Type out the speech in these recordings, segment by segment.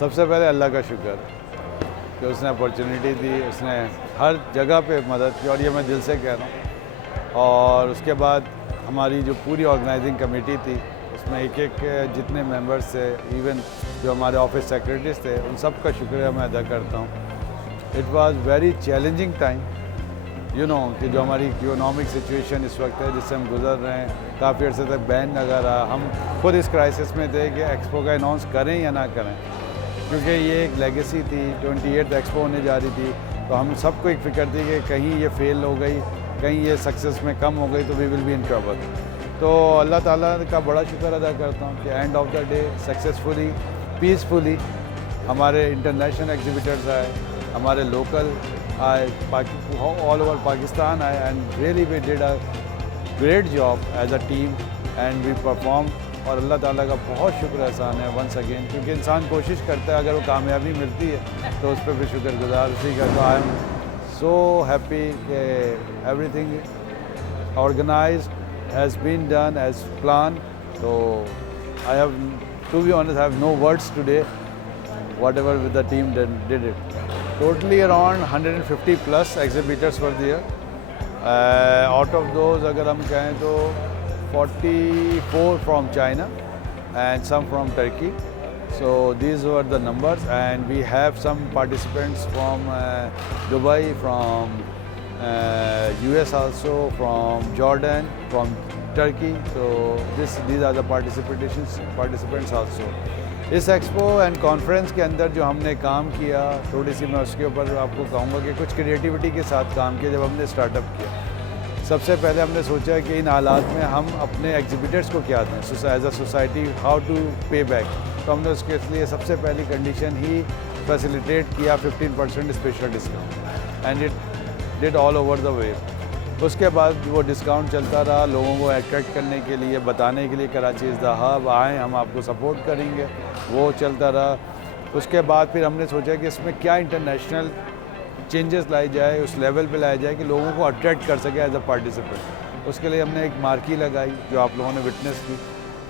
सबसे पहले अल्लाह का शुक्र कि उसने अपॉर्चुनिटी दी, उसने हर जगह पे मदद की और ये मैं दिल से कह रहा हूँ। और उसके बाद हमारी जो पूरी ऑर्गेनाइजिंग कमेटी थी उसमें एक एक जितने मेंबर्स थे, इवन जो हमारे ऑफिस सेक्रेटरीज थे, उन सब का शुक्रिया मैं अदा करता हूँ। It was very challenging time, you know, कि जो हमारी इकोनॉमिक सिचुएशन इस वक्त है जिससे हम गुजर रहे हैं, काफ़ी अर्से तक बैन लगा रहा। हम खुद इस क्राइसिस में थे कि एक्सपो का अनाउंस करें या ना करें, क्योंकि ये एक लेगेसी थी। 28th एक्सपो होने जा रही थी, तो हम सबको एक फ़िक्र थी कि कहीं ये फेल हो गई, कहीं ये सक्सेस में कम हो गई तो we will be in trouble. तो अल्लाह ताला का बड़ा शुक्र अदा करता हूँ कि end of the day successfully, peacefully हमारे इंटरनेशनल एग्जिबिटर्स आए, हमारे लोकल आए, ऑल ओवर पाकिस्तान आए, and really we did a great job as a team and we perform. और अल्लाह ताला का बहुत शुक्र एहसान है वंस अगेन, क्योंकि इंसान कोशिश करता है, अगर वो कामयाबी मिलती है तो उस पर भी शुक्रगुजार उसी का। तो आई एम सो हैप्पी कि everything organised has been done as planned. So I have, to be honest, I have no words today, whatever with the team did it. Totally around 150 plus exhibitors were there. Out of those, अगर हम कहें तो 44 from China and some from Turkey. So these were the numbers, and we have some participants from Dubai, from US also, from Jordan, from Turkey. So these are the participants also. इस expo and conference के अंदर जो हमने काम किया, थोड़ी सी मैं उसके ऊपर आपको कहूँगा कि कुछ क्रिएटिविटी के साथ काम किया। जब हमने स्टार्टअप किया, सबसे पहले हमने सोचा कि इन हालात में हम अपने एग्जिबिटर्स को क्या दें, as a society how to pay back. तो हमने उसके लिए सबसे पहली कंडीशन ही फैसिलिटेट किया 15% special discount, and it did all over the way. उसके बाद वो डिस्काउंट चलता रहा, लोगों को अट्रैक्ट करने के लिए, बताने के लिए कराची इज़ द हब, आएँ हम आपको सपोर्ट करेंगे, वो चलता रहा। उसके बाद फिर हमने सोचा कि इसमें क्या इंटरनेशनल चेंजेस लाई जाए, उस लेवल पे लाया जाए कि लोगों को अट्रैक्ट कर सके एज अ पार्टिसिपेंट। उसके लिए हमने एक मार्की लगाई जो आप लोगों ने विटनेस की।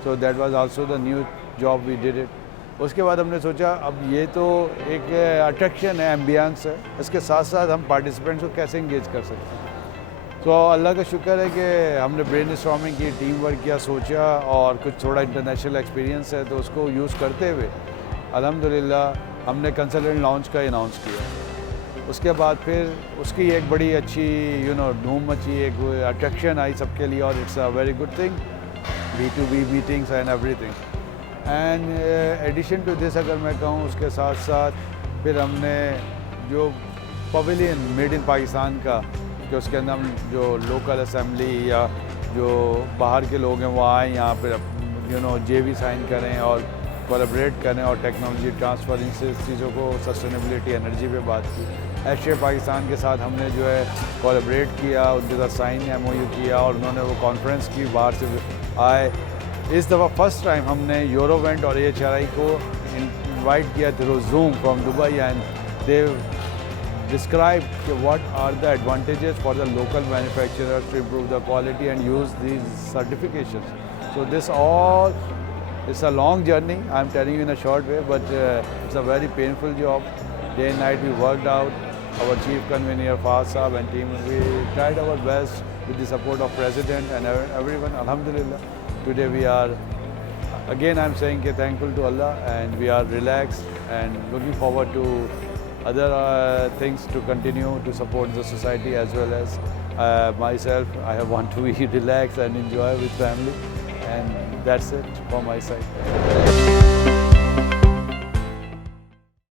So that was also the new job we did it. उसके बाद हमने सोचा अब ये तो एक अट्रैक्शन है, एम्बियंस है, इसके साथ साथ हम पार्टिसिपेंट्स को कैसे इंगेज कर सकते हैं। तो अल्लाह का शुक्र है कि हमने ब्रेनस्टॉर्मिंग की, टीम वर्क किया, सोचा, और कुछ थोड़ा इंटरनेशनल एक्सपीरियंस है तो उसको यूज़ करते हुए अल्हम्दुलिल्लाह हमने कंसल्टेंट लॉन्च का अनाउंस किया। उसके बाद फिर उसकी एक बड़ी अच्छी धूम मची, एक अट्रैक्शन आई सबके लिए, और it's a very good thing, B2B meetings and everything. And addition to this अगर मैं कहूँ, उसके साथ साथ फिर हमने जो पवेलियन मेड इन पाकिस्तान का, कि उसके अंदर हम जो लोकल असेंबली या जो बाहर के लोग हैं वो आए यहाँ पर JV साइन करें और कोलैबोरेट करें और टेक्नोलॉजी ट्रांसफ़र, इन चीज़ों को, सस्टेनेबिलिटी, एनर्जी पे बात की। एशिया पाकिस्तान के साथ हमने जो है कोलैबोरेट किया, उनके साथ साइन MOU किया, और उन्होंने वो कॉन्फ्रेंस की, बाहर से आए। इस दफ़ा फर्स्ट टाइम हमने यूरोवेंट और HRI को इनवाइट किया through Zoom from Dubai, and they described what are the advantages for the local manufacturers to improve the quality and use these certifications. So this all, it's a long journey, I'm telling you in a short way, but it's a very painful job. Day and night we worked out, our chief convener Fahd Saab and team, we tried our best with the support of President and everyone. Alhamdulillah, today we are, again I'm saying कि thankful to Allah, and we are relaxed and looking forward to other things to continue to support the society, as well as myself. I want to relax and enjoy with family, and that's it from my side.